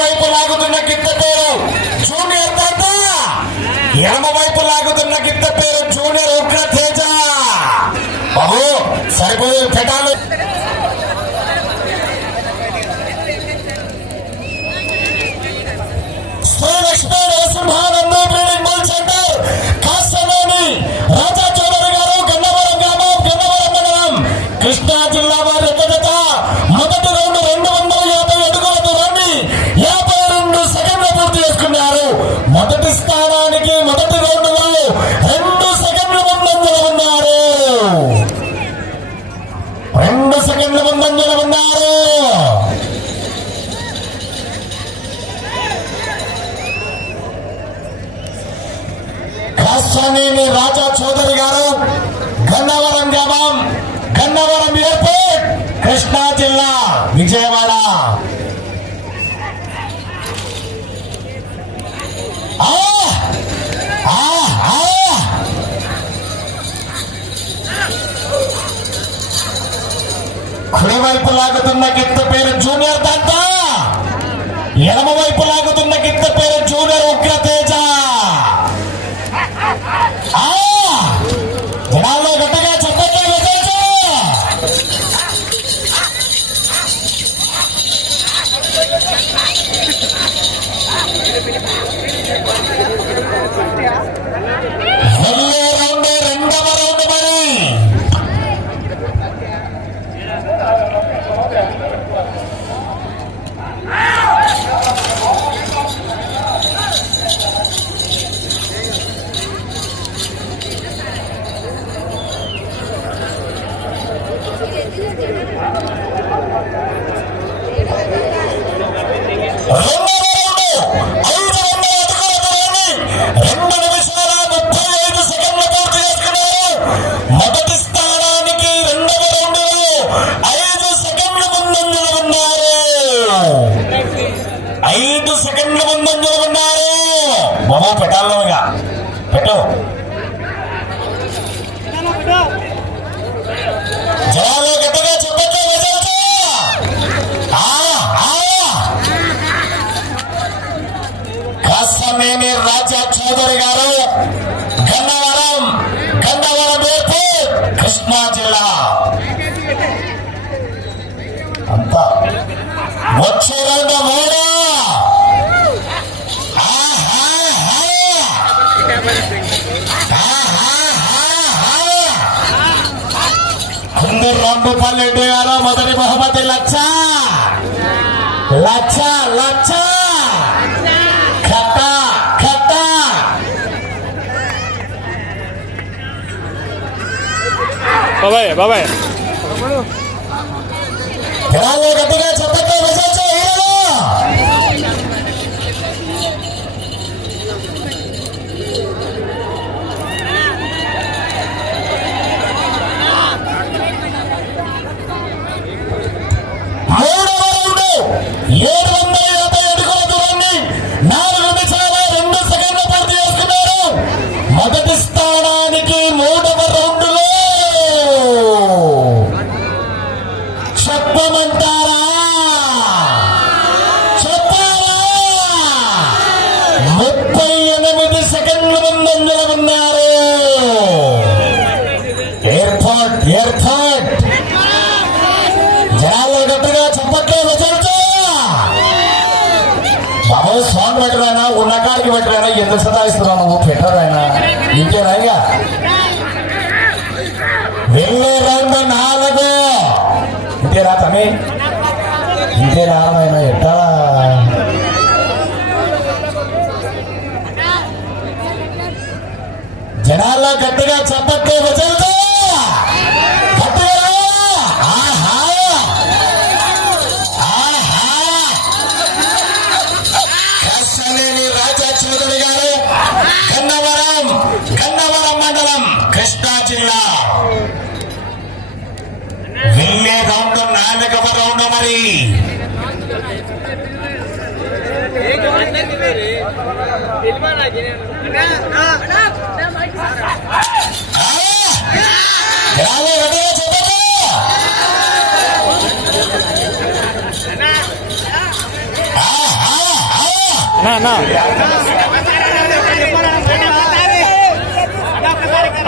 వైపు లాగుతున్న గిత్త పేరు జూనియర్ తాత. ఎడమ వైపు లాగుతున్న గిత్త పేరు జూనియర్ ఉగ్ర తేజ బాబు సరిపోయే పెటాలు. శ్రీ నరసింహానంద ట్రేడింగ్ సెంటర్ కాస్తలోని రాజా చౌదరి గారు గన్నవరం గ్రామం గన్నవరం మండలం కృష్ణా జిల్లా కుడివైపు లాగుతున్న గిత్త పేరు జూనియర్ దంత. ఎడమ వైపు లాగుతున్న గిత్త పేరు జూనియర్ ఉగ్ర కృష్ణా జిల్లా. అంతా. వచ్చే రెండు మూడు. ఆహాహా. ఆహాహా. రంగుపల్లి గారు మొదటి బహుమతి లక్ష లక్ష లక్ష బాబాయ్ బాబాయ్. జనాల్లో కాడికి పెట్టరాయన ఎందుకు సతాయిస్తున్నావు నువ్వు పెట్టరు ఆయన ఇంకేనా ఇక వెళ్ళే రౌండ్ నాలుగు ఇంతేరా తమి ఇంతేరా ఆయన ఎట్టా జనాల్లో గట్టిగా చెప్పట్లే రిజల్ట్ గట్టిగా ఆహా నాలుగవ రౌండ్ మరి.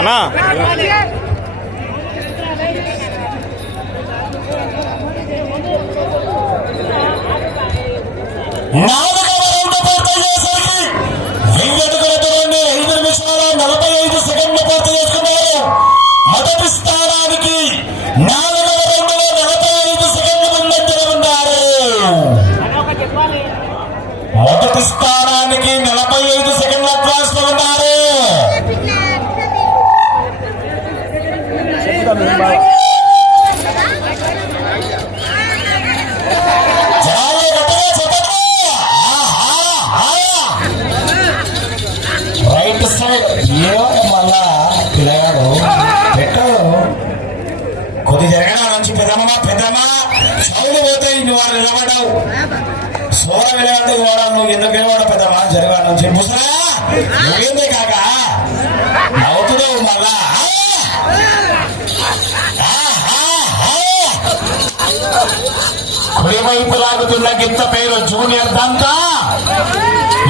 అన్నా. అన్నా అన్నా కుడివైపు లాగుతున్న గిత్త పేరు జూనియర్ దంత.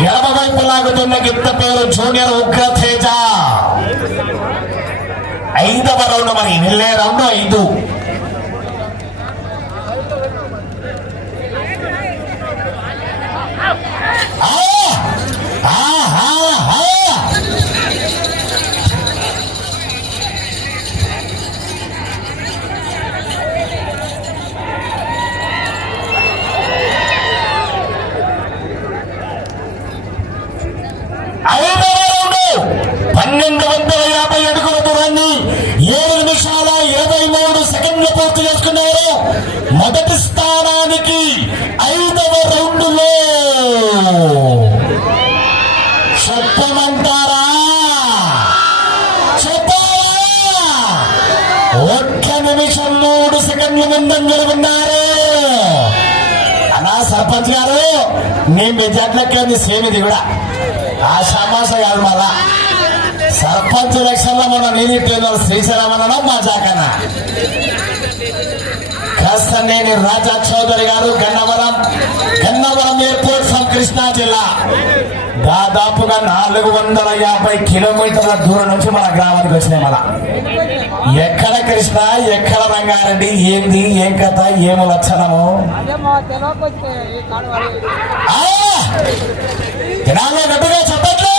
ఎడమ వైపు లాగుతున్న గిత్త పేరు జూనియర్ ఉగ్రతేజ. ఐదవ రౌండ్ మరి వెళ్ళే రౌండ్ ఐదు. ఆ! ఆ, ఆ, ఆ! ఐదవ రౌండ్ పన్నెండు వందల యాభై అడుగుల దూరాన్ని ఏడు నిమిషాల ఇరవై మూడు సెకండ్లు పూర్తి చేసుకున్నారు. మొదటి స్థానానికి ఐదవ రౌండ్లో చెప్పమంటారా? చెప్పాలా? ఒక్క నిమిషం మూడు సెకండ్లు ముందంజలు ఉన్నారు. అలా సర్పంచ్ గారు నేను మెజార్టీలకి సేమ్ ఇది కూడా. ఆ సమాస కాదు మళ్ళా సర్పంచ్ ఎలక్షన్ మన నీలి టేలర్ మా జాకన కాస్త నేను రాజా చౌదరి గారు గన్నవరం గన్నవరం ఎయిర్పోర్ట్ ఫ్రమ్ కృష్ణా జిల్లా. దాదాపుగా నాలుగు వందల యాభై కిలోమీటర్ల దూరం నుంచి మన గ్రామానికి వచ్చినాయి మన ఎక్కడ కృష్ణ ఎక్కడ రంగారెడ్డి ఏంది ఏం కథ ఏమి లక్షణము? జనాల్లో గట్టిగా చెప్పట్లే!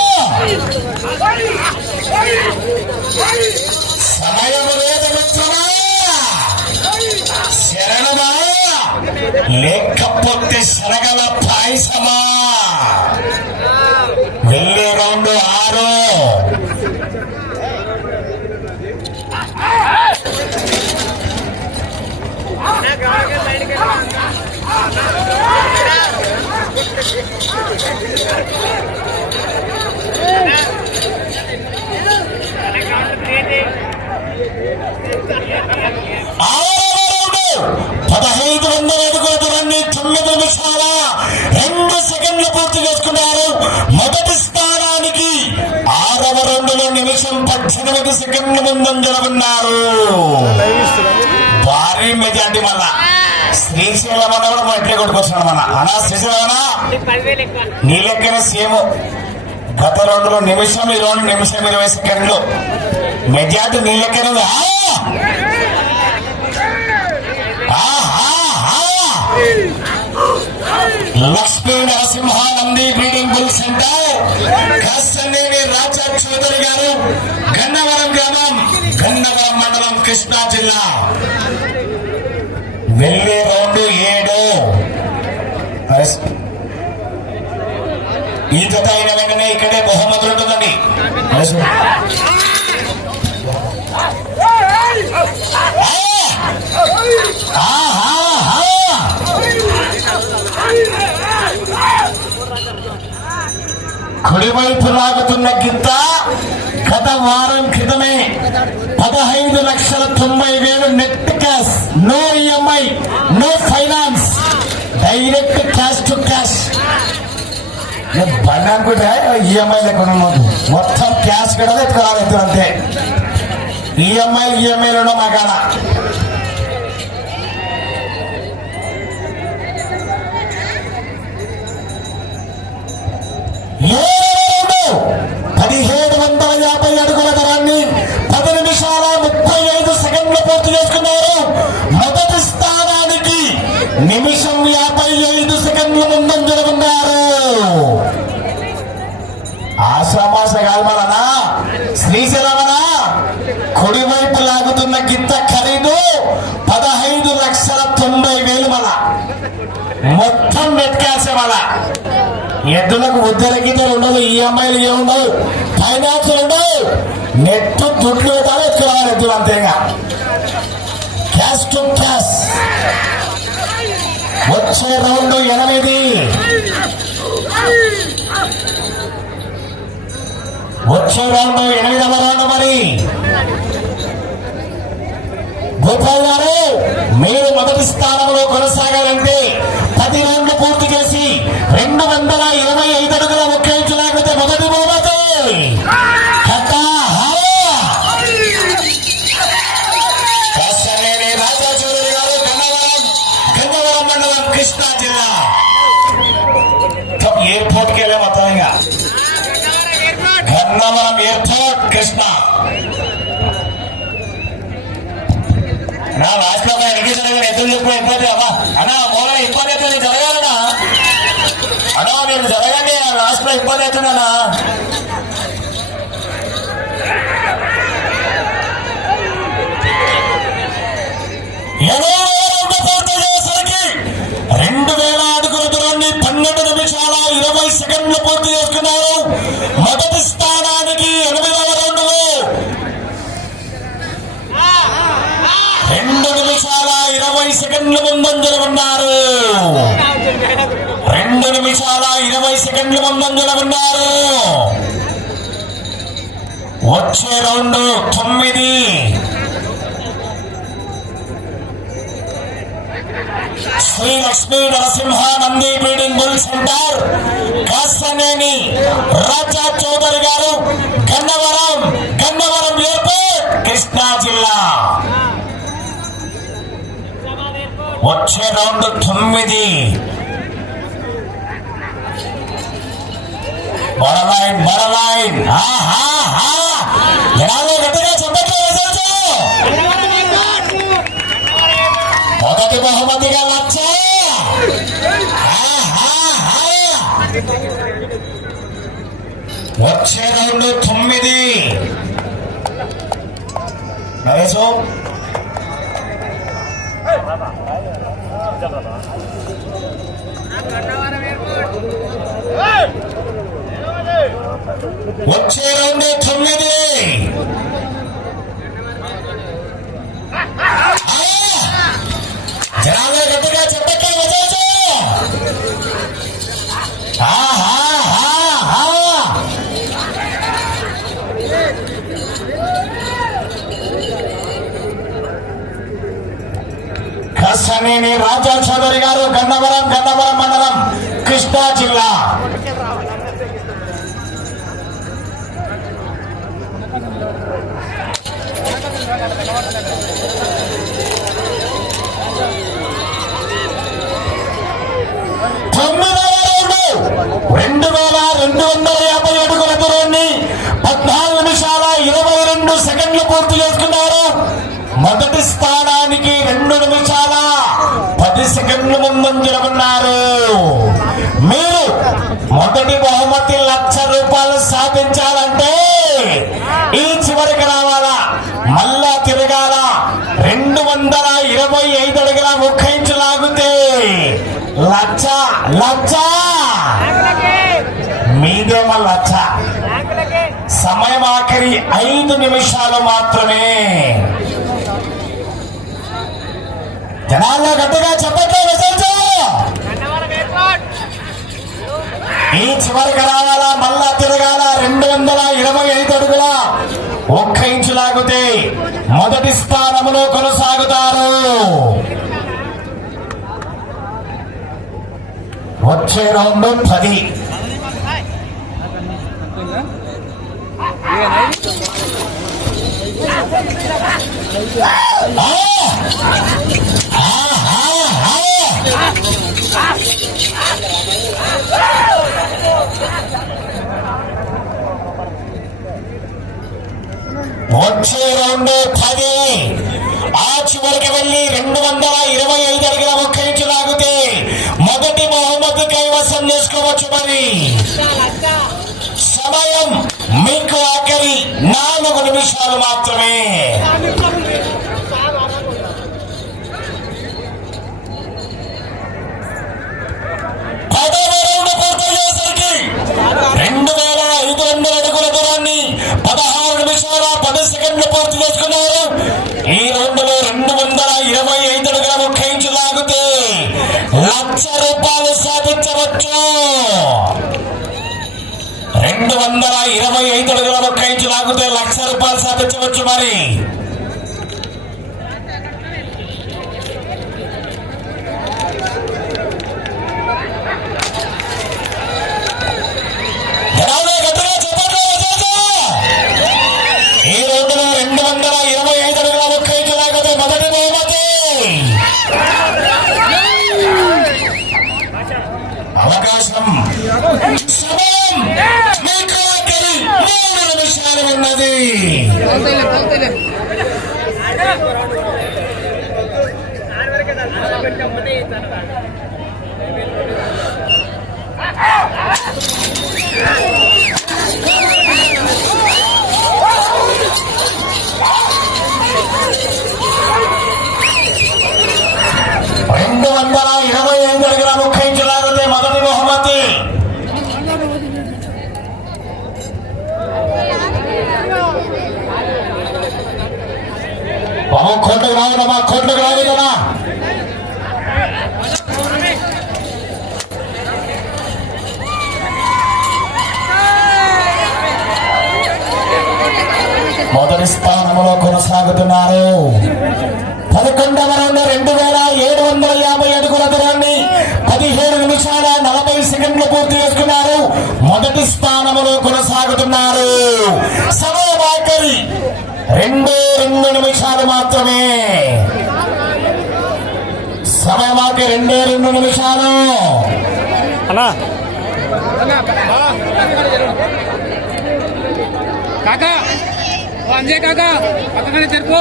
సమయము లేదు మిత్రమా శరణమా లేకపోతే శరగల పాయసమా? వెళ్ళే రౌండ్ ఆరు ఆరవ రౌండ్ పదహైదు వందల అడుగుల దూరాన్ని తొమ్మిది నిమిషాల రెండు సెకండ్లు పూర్తి చేసుకున్నారు మొదటి స్థానానికి ఆరవ రౌండ్లో నిమిషం పద్దెనిమిది సెకండ్ల ముందంజల ఉన్నారు భారీ మెజార్టీ మళ్ళా. శ్రీశైలం అన్న కూడా మనం ఇట్లే కొట్టుకొచ్చాడు మన అనా శ్రీశైలం నీ లెక్కన సేమ్. గత రెండు నిమిషం ఈ రెండు నిమిషం ఇరవై సెకండ్లు. మెజార్టీ నీ లెక్కన Lakshmi Narasimhanandi breeding bull centre. Kastaneni Raja Chowdary garu. Gannavaram గ్రామం గన్నవరం మండలం కృష్ణా జిల్లా. వెళ్ళే రౌండ్ ఏడు. ఈ జత అయిన వెంటనే ఇక్కడే బహుమతులు ఉంటుందండి. బండి అనుకుంటే ఈఎంఐ లెక్క మొత్తం క్యాష్ కూడా ఎత్తుకురాలి ఎత్తు అంతే ఈఎంఐ ఈఎంఐలు మా కాడ పదిహేడు వందల యాభై అడుగుల ధరాన్ని పది నిమిషాల ముప్పై ఐదు సెకండ్లు పూర్తి చేసుకున్నారు. మొదటి స్థానానికి నిమిషం యాభై ఐదు సెకండ్ల ముందం ఉన్నారు మొత్తం నెట్కాసే మన ఎద్దులకు ఉద్దర ఉండదు ఈ అమ్మాయిలు ఏముండవు ఫైనాన్స్ ఉండవు. నెట్ దుడ్లు పెట్టాలి ఎత్తుకోవాలి ఎద్దులు అంతేగా క్యాష్ టు క్యాష్ వచ్చే రౌండ్ ఎనిమిది. వచ్చే రౌండ్ ఎనిమిదవ రౌండ్ మరి. గోపాల్ గారు మీరు మొదటి స్థానంలో కొనసాగాలంటే రెండు వందల ఇరవై ఐదు అడుగుల ఒక ఇంచు లేకపోతే మొదటి బహుమతి. కృష్ణా జిల్లా. ఎయిర్పోర్ట్కి వెళ్ళే మొత్తం ఇంకా గన్నవరం ఎయిర్పోర్ట్ కృష్ణ. నా లాస్ట్ ఎన్ని ఎదురు చెప్పు అమ్మా అన్నా మూల ఇబ్బంది అవుతుంది జరగాలనా అన్నా నేను జరగండి లాస్ట్లో ఇబ్బంది అవుతుందన్నా రెండు వేల అడుగుల దూరాన్ని పన్నెండు నిమిషాల ఇరవై సెకండ్లు పూర్తి చేసుకున్నారు. మొదటి స్థానానికి ఎనిమిదవ రౌండ్లో రెండు నిమిషాల ఇరవై సెకండ్లు ముందంజలు ఉన్నారు. రెండు నిమిషాల ఇరవై సెకండ్ల ముందంజల ఉన్నారు. వచ్చే రౌండ్ తొమ్మిది. Sri Lakshmi Narasimha Nandi breeding bull centre. Kasaneni Raja Chowdary garu Gannavaram Gannavaram airport Krishna జిల్లా. వచ్చే రౌండ్ తొమ్మిది. బడలైన్ బడలైన్ ఆహా జనాలు గట్టిగా చెప్పట్లు వేసొచ్చు మొదటి బహుమతిగా లక్ష ఆహా! వచ్చే రౌండ్ తొమ్మిది నరేశు 원체 라운드 경례대 드라마 가드가 잡혔다 맞아줘 아하하하! 가사님이 라자 차돌이 가로 간다바라 పది సెకండ్లు ముందంజల ఉన్నారు మీరు మొదటి బహుమతి లక్ష రూపాయలు సాధించాలంటే ఈ చివరికి రావాలా? మళ్ళా తిరగాల? రెండు వందల ఇరవై ఐదు అడుగుల ముక్క ఇంచు లాగితే లక్ష లక్ష. మీదేమో లక్ష. సమయం ఆఖరి ఐదు నిమిషాలు మాత్రమే జనాల్లో గట్టిగా చెప్పట్లే రిజల్ట్స్ ఈ చివరికి రావాలా మళ్ళా తిరగాల రెండు వందల ఇరవై ఐదు అడుగుల ఒక్క ఇంచు లాగితే మొదటి స్థానంలో కొనసాగుతారు వచ్చే రౌండ్ పది ఆ! ఆ, ఆ, ఆ! వచ్చే రౌండ్ పది. ఆ చివరికి వెళ్ళి రెండు వందల ఇరవై ఐదు అడుగుల ఒక్క ఇంచు లాగితే మొదటి బహుమతి కైవసం చేసుకోవచ్చు మరి. సమయం మీకు ఆఖరి నాలుగు నిమిషాలు మాత్రమే. పదవ రౌండ్ పూర్తయ్యేసరికి రెండు వేల ఐదు వందల అడుగుల దూరాన్ని పదహారు నిమిషాల పది సెకండ్లు పూర్తి చేసుకున్నారు. ఈ రౌండ్లో రెండు వందల ఇరవై ఐదు అడుగుల ముఖ్య లాగితే లక్ష రూపాయలు సాధించవచ్చు. రెండు వందల ఇరవై ఐదు అడుగుల ముఖ్య లాగితే లక్ష రూపాయలు సాధించవచ్చు మరి జనాలే గట్టిగా చప్పట్లు వేసేసి! ఈ రోజులో రెండు వందల ఇరవై ఐదు అడుగుల ముఖ్య ఇంచు మొదటి బహుమతి. అవకాశం. సమయం. మీకు మూడు నిమిషాలు ఉన్నది. వందల ఇరవై ఐదు అడుగుల ముఖ్య ఇంచు లాగితే మొదటి బహుమతి. బాబు కోట్లకు రావుదమ్మా కోట్లకు రావుదమ్మా మొదటి స్థానంలో కొనసాగుతున్నారు. పదకొండవ రౌండ్ రెండు వేల ఏడు వందల యాభై అడుగుల దూరాన్ని పదిహేడు నిమిషాల నలభై సెకండ్లు పూర్తి చేసుకున్నారు. మొదటి స్థానంలో కొనసాగుతున్నారు. రెండు రెండు నిమిషాలు మాత్రమే. సమయం ఆఖరి రెండే రెండు నిమిషాలు. అన్నా. కాకా. అంజయ్ కాకా పక్కనే తెరుపు.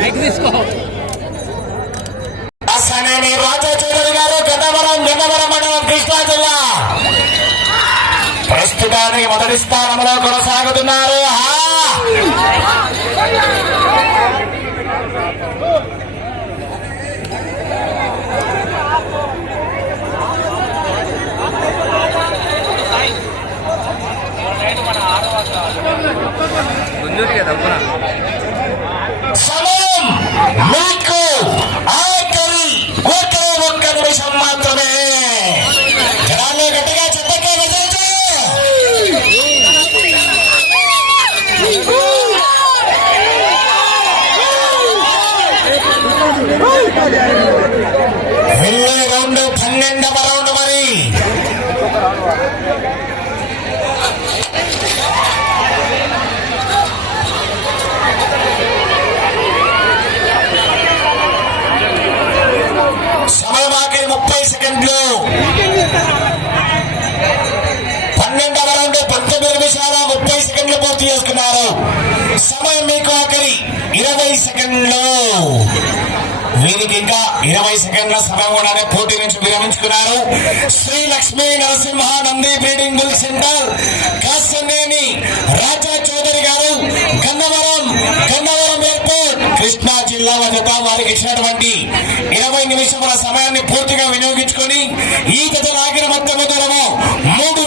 మైక్ తీసుకో. అసనేని రాజా చౌదరి గారు గన్నవరం గన్నవరం మండలం కృష్ణా జిల్లా. ప్రస్తుతానికి మొదటి స్థానంలో కొనసాగుతున్నారు. ఆ! సమయం మీకు ఆఖరి ఒకే ఒక్క నిమిషం మాత్రమే జనాన్ని గట్టిగా చెప్పకే మెసేజ్ వెళ్ళే రౌండ్ పన్నెండవ రౌండ్ మరి సమయం ఆఖరి ముప్పై సెకండ్లు పన్నెండవ రౌండ్ పంతొమ్మిది నిమిషాల ముప్పై సెకండ్లు పూర్తి చేసుకున్నారు సమయం మీకు ఆఖరి ఇరవై సెకండ్లు. వీరికి ఇంకా ఇరవై సెకండ్ల సమయం ఉండనే పోటీ నుంచి విరమించుకున్నారు. Sri Lakshmi Narasimha Nandi breeding bull centre. Kasaneni Raja Chowdary garu Gannavaram Gannavaram airport. Krishna జిల్లా వద్ద వారికి ఇచ్చినటువంటి ఇరవై నిమిషముల సమయాన్ని పూర్తిగా వినియోగించుకొని ఈ గత లాగిన మొత్తం దూరము మూడు